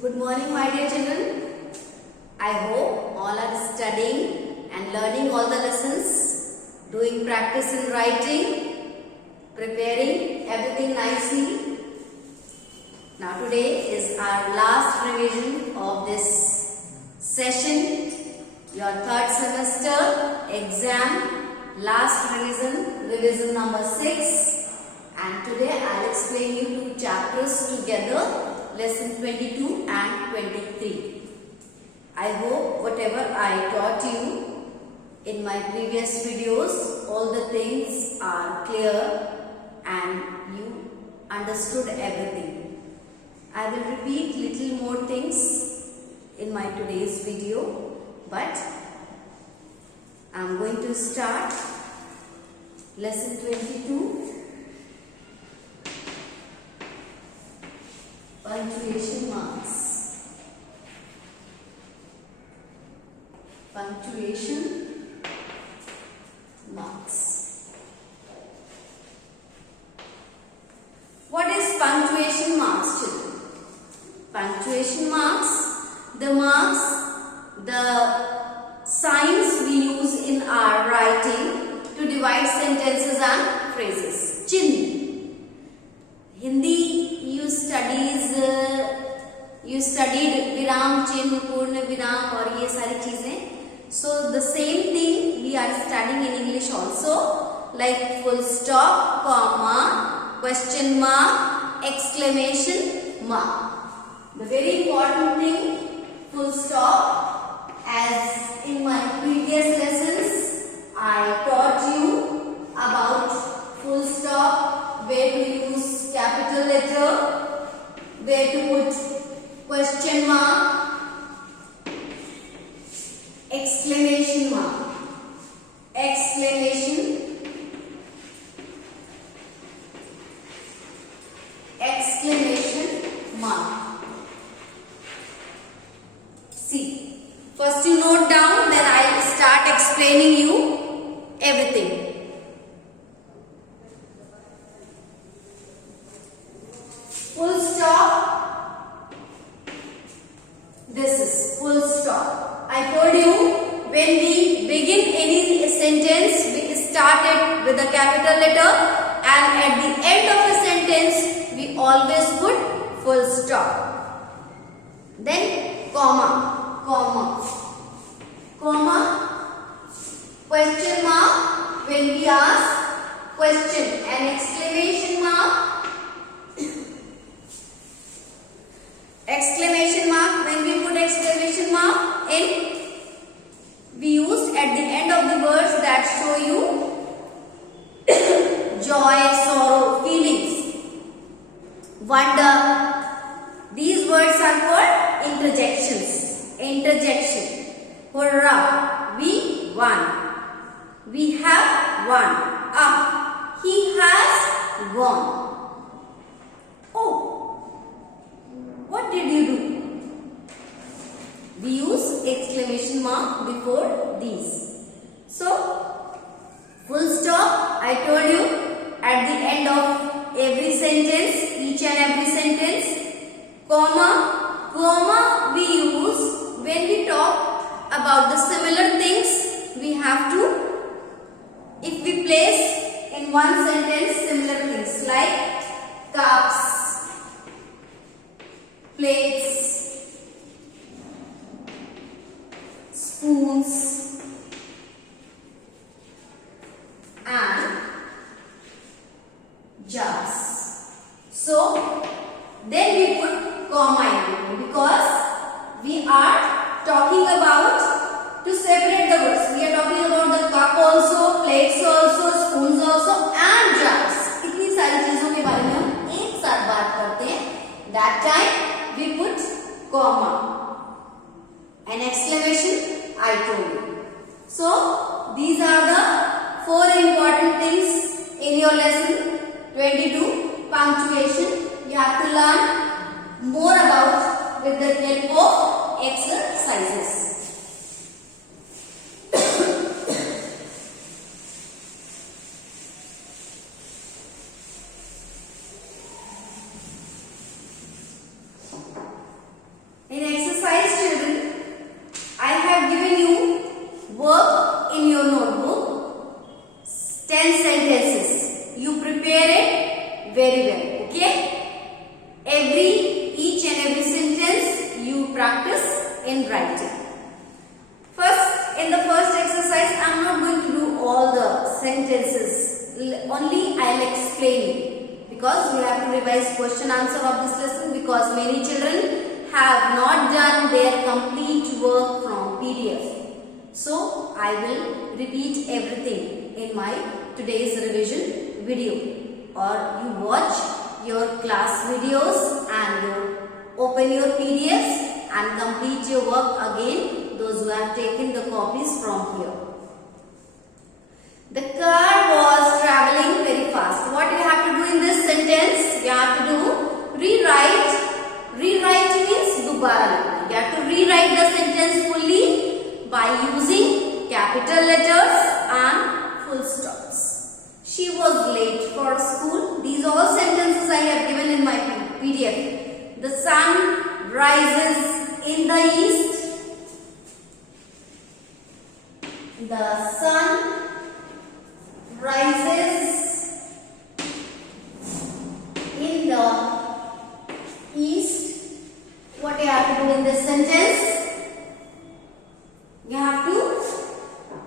Good morning, my dear children. I hope all are studying and learning all the lessons, doing practice in writing, preparing everything nicely. Now today is our last revision of this session, your third semester exam, last revision number 6, and today I will explain you two chapters together. Lesson 22 and 23. I hope whatever I taught you in my previous videos, all the things are clear and you understood everything. I will repeat little more things in my today's video, but I am going to start lesson 22. Punctuation marks. Punctuation marks. What is punctuation marks, children? Punctuation marks, the signs we use in our writing to divide sentences and phrases. Chin. Hindi you studied विराम चिन्ह, पूर्ण विराम और ये सारी चीजें. So the same thing we are studying in English also, like full stop, comma, question mark, exclamation mark. The very important thing, full stop. As in my previous lessons, I taught you about full stop, where to use capital letter, where to put question mark, exclamation mark, exclamation mark. See, first you note down, then I will start explaining you everything. Full stop. This is full stop. I told you when we begin any sentence, we started with a capital letter, and at the end of a sentence, we always put full stop. Then comma, comma, comma, question mark when we ask question, and exclamation mark. Exclamation mark, when we put exclamation mark in, we used at the end of the words that show you joy, sorrow, feelings, wonder. These words are called interjections. Interjection. Hurrah, we won. We have won. He has won. Oh, what did you do? We use exclamation mark before these. So, full stop, I told you, at the end of every sentence, each and every sentence. Comma, comma we use when we talk about the similar things. We have to, if we place in one sentence similar things like cups, plates, spoons, and jars. So, then we put comma in between because we are talking about to separate the words. We are talking about the cup also, plates also, spoons also, and jars. इतनी सारी चीजों के बारे में हम एक साथ बात करते हैं. That time we put comma. An exclamation, I told you. So, these are the 4 important things in your lesson 22, punctuation. You have to learn more about with the help of exercises. very well. Okay? Each and every sentence you practice in writing. In the first exercise, I am not going to do all the sentences. Only I will explain, because we have to revise question answer of this lesson, because many children have not done their complete work from PDF. So I will repeat everything in my today's revision video, or you watch your class videos and you open your PDFs and complete your work again, those who have taken the copies from here. The car was traveling very fast. What you have to do in this sentence? You have to do rewrite. Rewrite means dubara. You have to rewrite the sentence fully by using capital letters and full stops. She was late for school. These all sentences I have given in my PDF. The sun rises in the east. The sun rises in the east. What you have to do in this sentence? You have to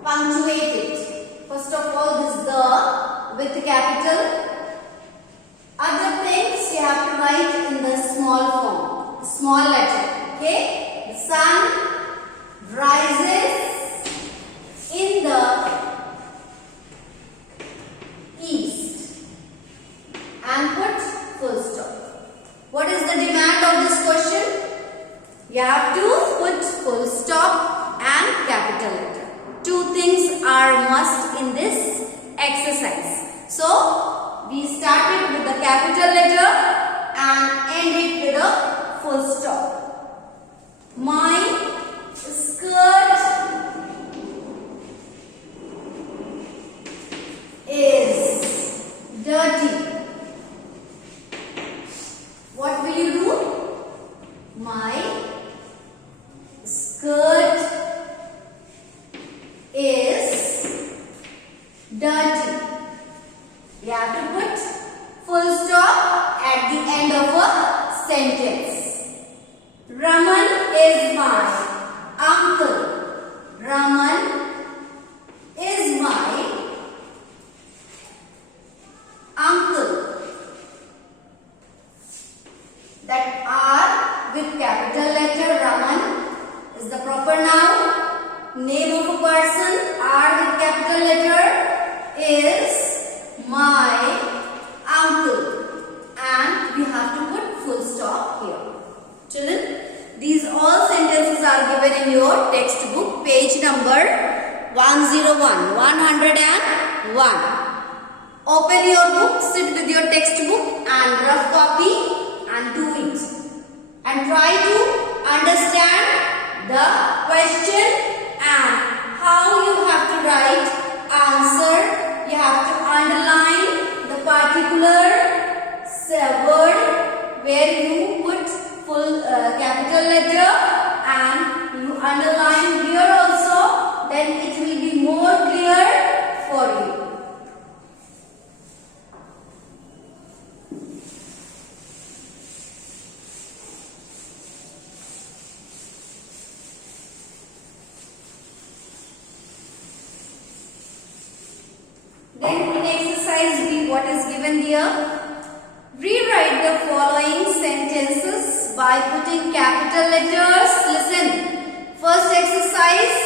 punctuate it. First of all, this the with capital. Other things you have to write in the small form, small letter. Okay? The sun rises in the east and put full stop. What is the demand of this question? You have to put full stop and capital letter. Two things are must in this exercise. So we started with the capital letter and ended with a full stop. My skirt is dirty. What will you do? My skirt is dirty. You have to put full stop at the end of a sentence. Raman is my uncle. Raman is my uncle. That R with capital letter Raman is the proper noun. Name of a person, R with capital letter, is my uncle. And we have to put full stop here. Children, these all sentences are given in your textbook, page number 101, 101. Open your book, sit with your textbook and rough copy and do it. And try to understand the question and how you have to write answer. You have to underline the particular word where you put full capital letter, and you underline here also, then it will be more clear for you. Then in exercise B, what is given here? Rewrite the following sentences by putting capital letters. Listen, first exercise,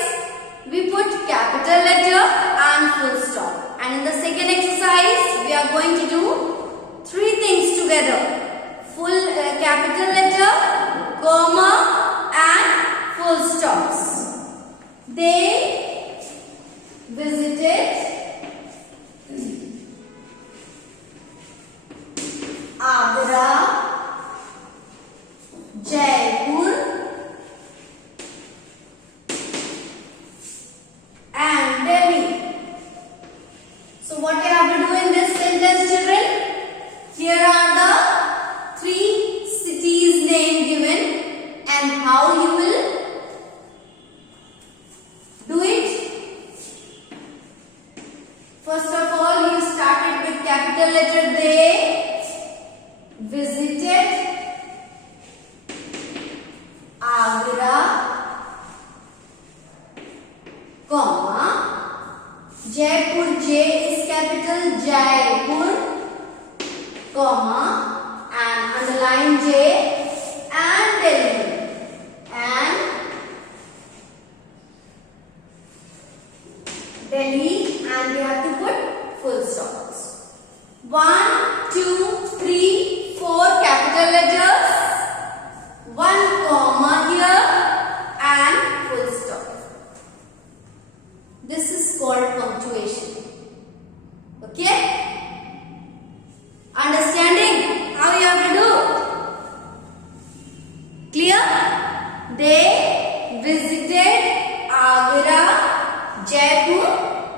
we put capital letter and full stop. And in the second exercise, we are going to do three things together. Full capital letter, comma and full stops. They visited Agra, Jaipur and Delhi. So what you have to do in this sentence, children? Here are the three cities name given, and how you will do it? comma, and underline J, and Delhi, and Delhi, and we have to put full stops. 1, 2, 3, 4 capital letters, 1 comma here, and full stop. This is called punctuation. Okay? Understanding how you have to do? Clear? They visited Agra, Jaipur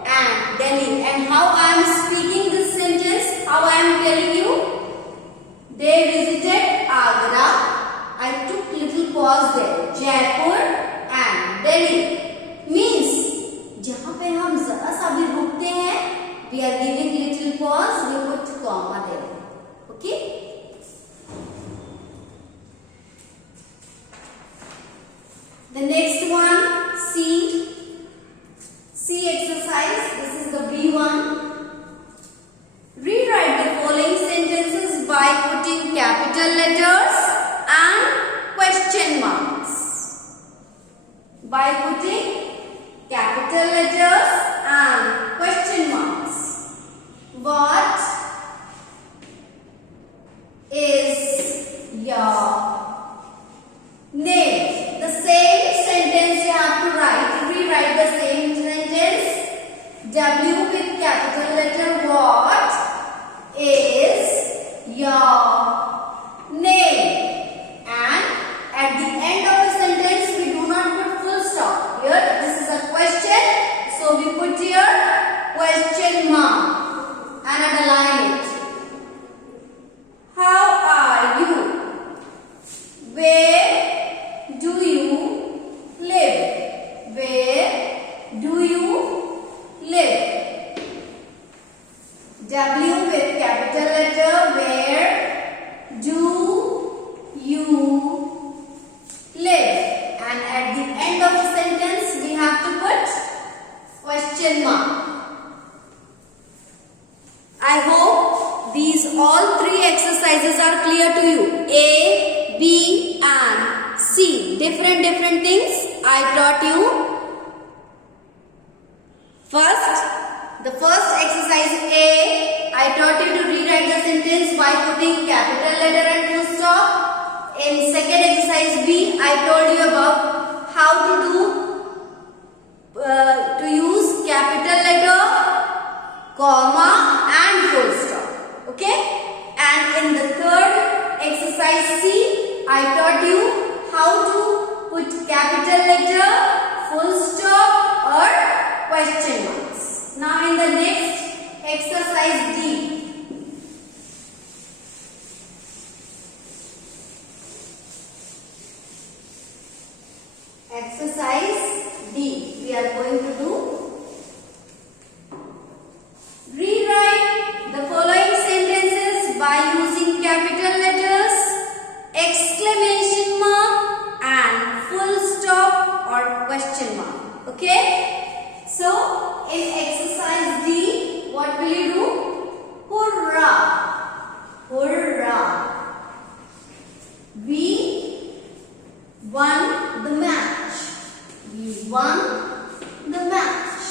and Delhi. And how I am speaking this sentence, how I am telling you? They visited Agra. I took little pause there. Jaipur and Delhi. Means जहाँ पे हम जरा सा भी रुकते हैं, we are giving little pause, we put comma there. Okay? The next one, C exercise. This is the B one. Rewrite the following sentences by putting capital letters and question marks. By putting capital letters and question marks. What is your name? The same sentence you have to write. Rewrite the same sentence. W with capital letter. What is your name? And at the end of the sentence, we do not put full stop. Here, this is a question, so we put here question mark and underline it. How are you? Where do you live? Where do you live? W with capital letter. Where do you live? And at the end of the sentence, we have to put question mark. I hope these all three exercises are clear to you. A, B and C. Different things I taught you. The first exercise A, I taught you to rewrite the sentence by putting capital letter and full stop. In second exercise B, I told you about how to use capital letter, comma and full stop. Okay? And in the third exercise C, I taught you how to put capital letter, full stop or question marks. Now in the next exercise D. Exercise D, we are going to do. Rewrite the following sentences by using capital letters, exclamation mark and full stop or question mark. Okay? So, in exercise D, what will you do? Hurrah! Hurrah! We won the match. We won the match.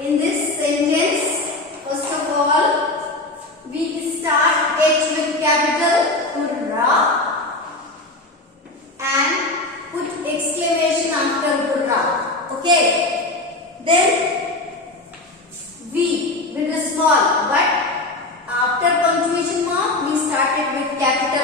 In this sentence, first of all, we start H with capital, hurrah, and put exclamation after hurrah. Okay? Then V with a small, but after punctuation mark, we started with capital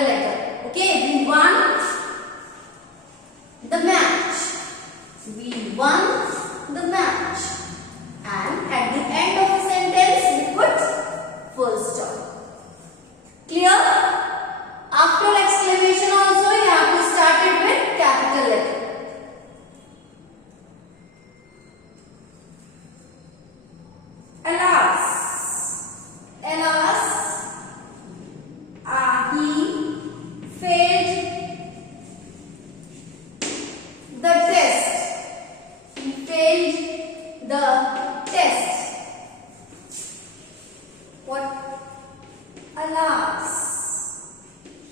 alas,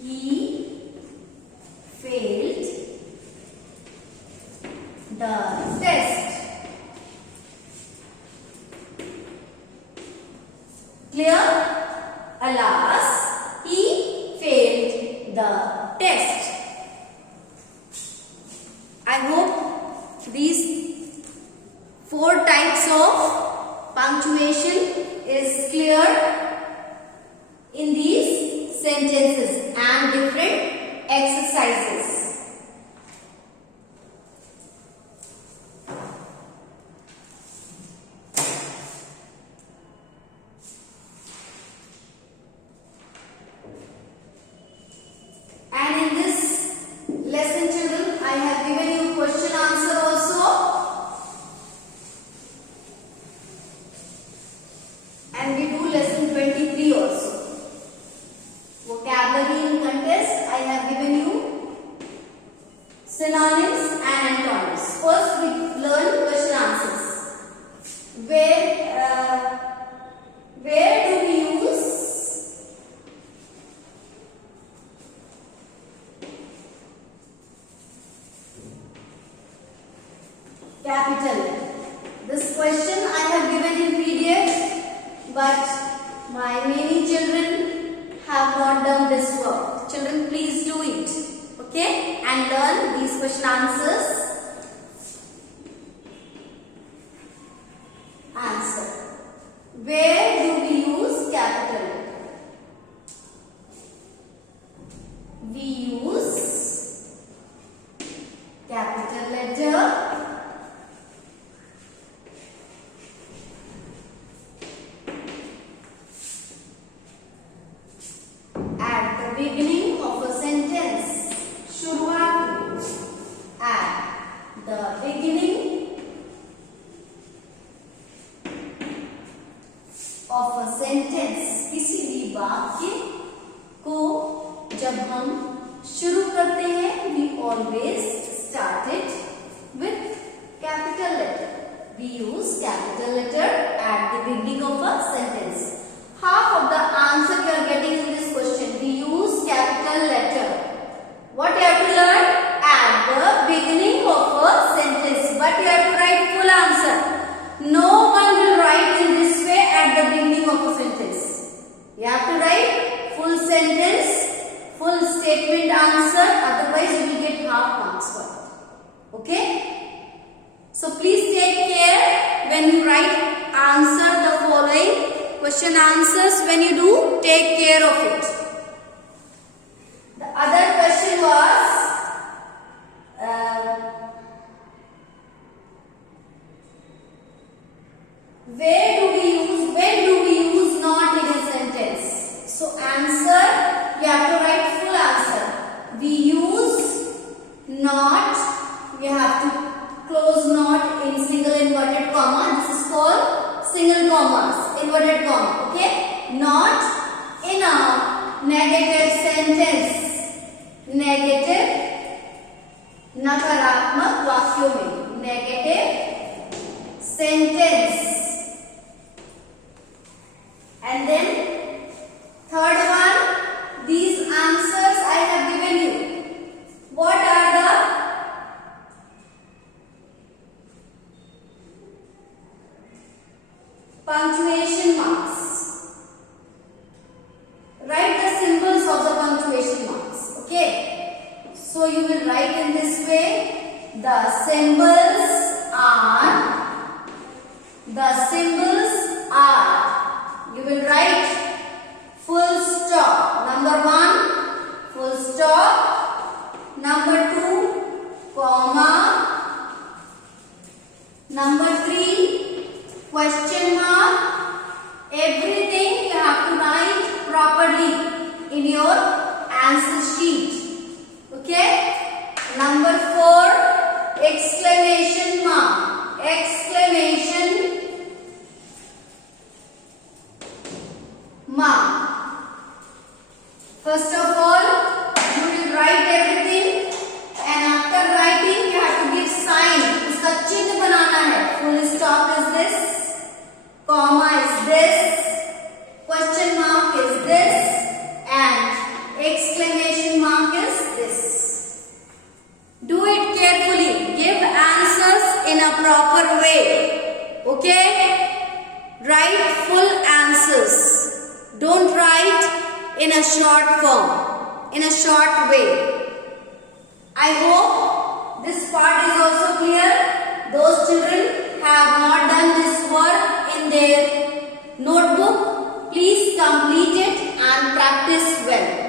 he failed the test. Clear? Alas, he failed the test. I hope these 4 types of punctuation is clear in these sentences and different exercises. And in this lesson, children, I have given you question answer also. And we do lesson 23 also. Vocabulary in contest, I have given you synonyms and antonyms. First we learn question answers. Where do we use capital? This question I have given in PDF, but my many children have not done this work. Children, please do it, okay, and learn these question answers. Answer. Where do we use capital letter? We use capital letter at the beginning of a sentence. शुरुआत में. At the beginning of a sentence. किसी भी वाक्य को जब हम शुरू करते हैं, we always start it with capital letter. We use capital letter at the beginning of a sentence. Half of the answer you are getting in this question. We use capital letter. What you have to learn? At the beginning of a sentence. But you have to write full answer. No one will write in this way at the beginning of a sentence. You have to write full sentence, full statement answer. Otherwise you will get half marks for it. Okay? So please take care when you write answer the following question answers. When you do, take care of it. The other question was when do we use not in a sentence? So answer, you have to write full answer. We use not, we have to close not in single inverted comma. This is called single commas, inverted comma, okay? Not in a negative sentence. Negative, नकारात्मक वाक्यों में. Negative sentence. And then third one, these answers I have given you. What are the punctuation marks? Write the symbols of the punctuation marks. Okay. So you will write in this way. The symbols are. You will write full stop. Number 1, full stop. Number 2, comma. Number 3, question mark. Everything you have to write properly in your answer sheet. Okay? Number 4, exclamation mark. Exclamation mark. First of all, you will write everything, and after writing you have to give sign. इसका चिन्ह बनाना है. Full stop is this, comma is this, question mark is this, Okay? Write full answers. Don't write in a short form, in a short way. I hope this part is also clear. Those children have not done this work in their notebook. Please complete it and practice well.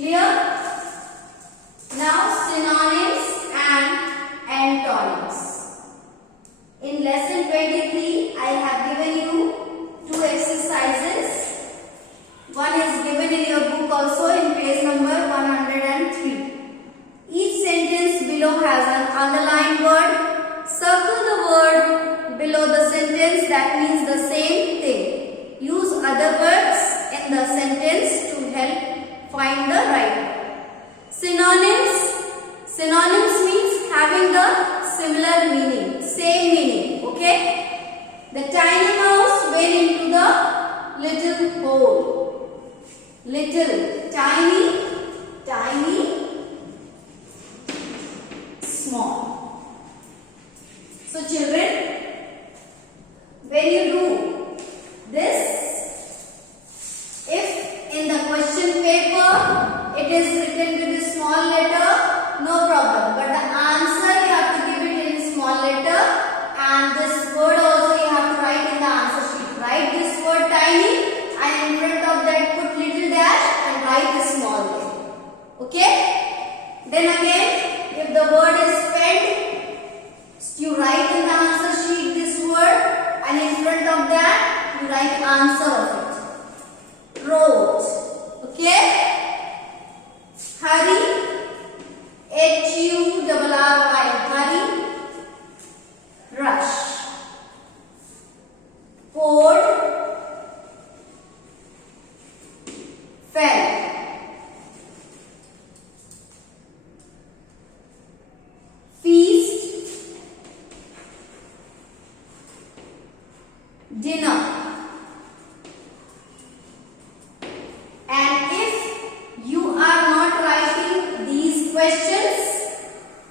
Clear? Now synonyms and antonyms. In lesson 23, I have given you two exercises. One is given in your book also in page number 103. Each sentence below has an underlined word. Circle the word below the sentence that means the same thing. Use other words in the sentence to help find the right word. Synonyms. Synonyms means having the similar meaning, same meaning. Okay? The tiny mouse went into the little hole. Little, tiny, tiny, small. So children, when you do this, if in the question paper it is written with a small letter, no problem. But the answer you have to give it in a small letter, and this word also you have to write in the answer sheet. Write this word tiny and in front of that put little dash and write the small letter. Okay? Then again, if the word is spelled, you write in the answer sheet this word, and in front of that you write answer of it. Wrote. Okay? Hurry. H-U-R-R-Y. Hurry. Rush. Poured. Fell. Feast. Dinner. And if you are not writing these questions,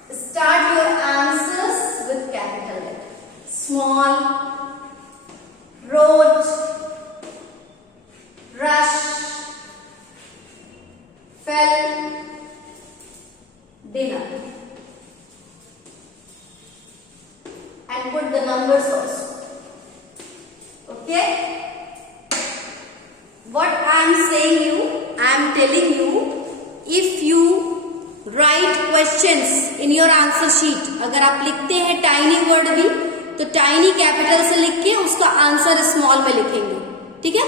start your answers with capital letter. Small, wrote, rush, fell, dinner. And put the numbers also. Okay? What I am saying you, I am telling you, if you write questions in your answer sheet, अगर आप लिखते हैं tiny word भी, तो tiny capital से लिख के उसका आंसर small में लिखेंगे. ठीक है?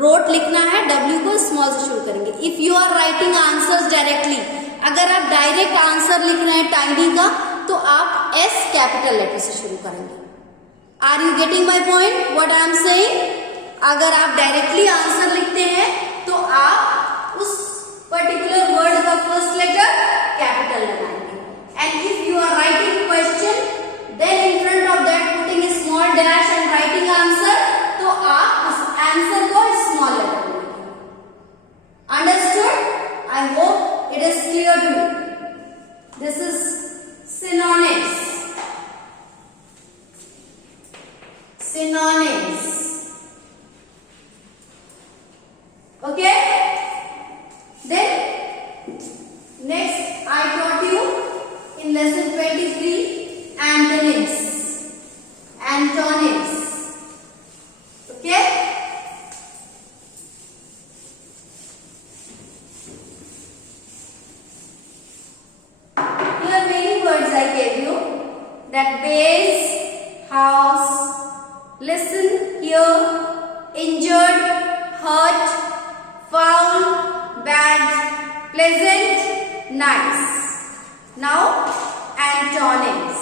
Wrote लिखना है, W को small से शुरू करेंगे. If you are writing answers directly, अगर आप direct answer लिख रहे हैं tiny का, तो आप S capital letter से शुरू करेंगे. Are you getting my point? What I am saying? अगर आप डायरेक्टली आंसर लिखते हैं तो आप उस पर्टिकुलर वर्ड का फर्स्ट लेटर कैपिटल लगाएंगे. And if you are writing question then in front of that putting a small dash and writing answer, तो आप उस आंसर को स्मॉल लेटर में लिखेंगे. Understood? I hope it is clear to you. This is synonyms. Synonyms. Okay? Then next I taught you in lesson 23 antonyms. Antonyms. Okay? Here many words I gave you. That base, house, listen, hear, injured, hurt, foul, bad, pleasant, nice. Now, antonyms.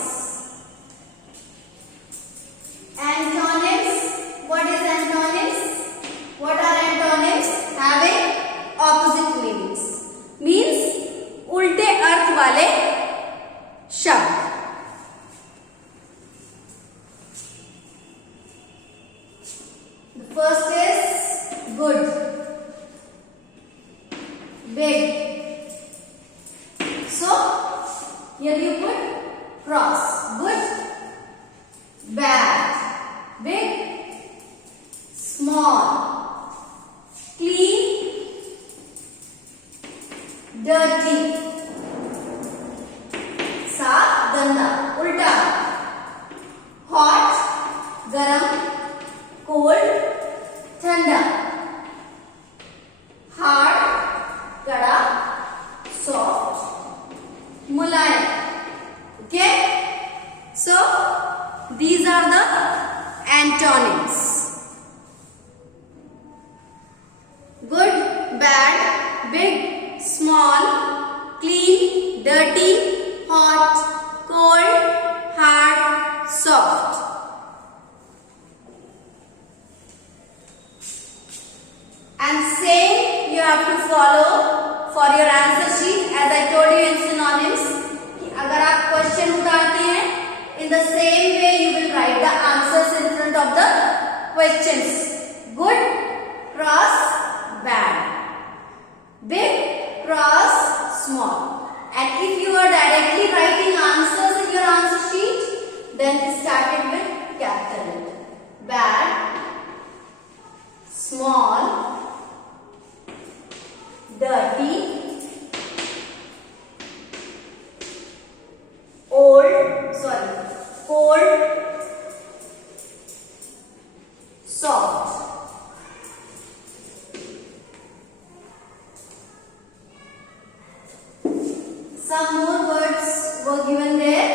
Antonyms. What is antonyms? What are antonyms? Having opposite meanings. Means उल्टे अर्थ वाले शब्द. The first is good, big. So here you put cross. Good, bad, big, small, clean, dirty. साफ गंदा उल्टा. Hot गरम, cold ठंडा. Hard कड़ा, soft Mulayam. Okay, so these are the antonyms. Good, bad, big, small, clean, dirty, hot, cold, hard, soft. And same you have to follow for your answer sheet as I told you in synonyms. अगर आप question उतारते हैं, in the same way you will write the answers in front of the questions. Good cross bad, big cross small. And if you are directly writing answers in your answer sheet, then start it with capital letter. Bad, small, dirty, cold, soft. Some more words were given there.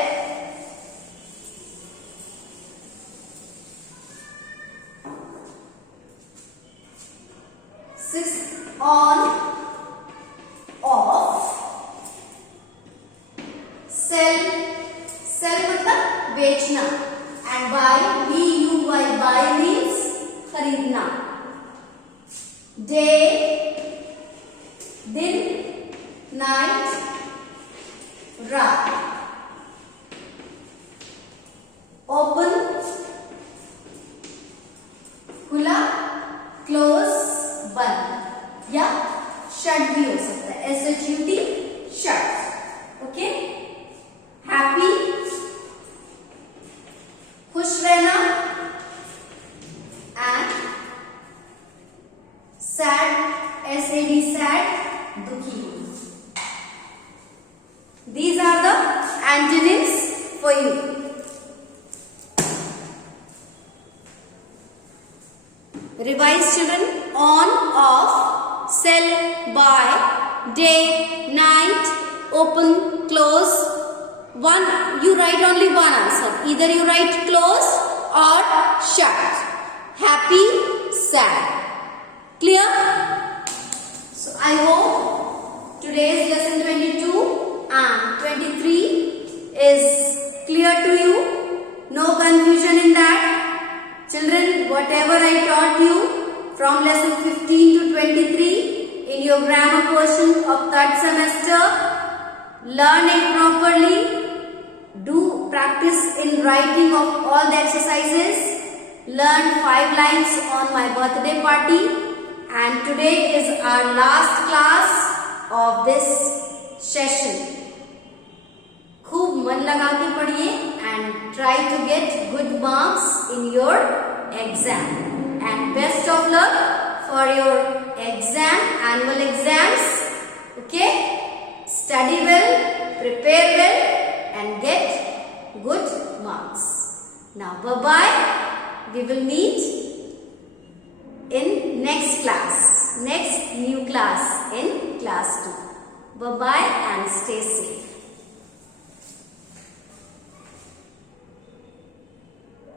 Six on, off, sell, sell मतलब बेचना, and buy, B-U-Y, buy means खरीदना. Day, दिन, night, रात. Open, खुला, close, बंद, या shut भी हो सकता है. S-H-U-T, shut. Okay? Happy, खुश रहना, and sad, S-A-D, sad, दुखी. These are the antonyms for you. Revise children. On, off, sell, buy, day, night, open, close. One, you write only one answer. Either you write close or shut. Happy, sad. Clear? So I hope today's lesson 22 and 23 is clear to you. No confusion in that. Children, whatever I taught you from lesson 15 to 23 in your grammar portion of third semester, learn it properly. Do practice in writing of all the exercises. Learn 5 lines on my birthday party. And today is our last class of this session. खूब मन लगा के पढ़िए and try to get good marks in your exam. And best of luck for your exam, annual exams. Okay? Study well, prepare well, and get good marks. Now, bye-bye. We will meet in next class, next new class in class 2. Bye-bye and stay safe.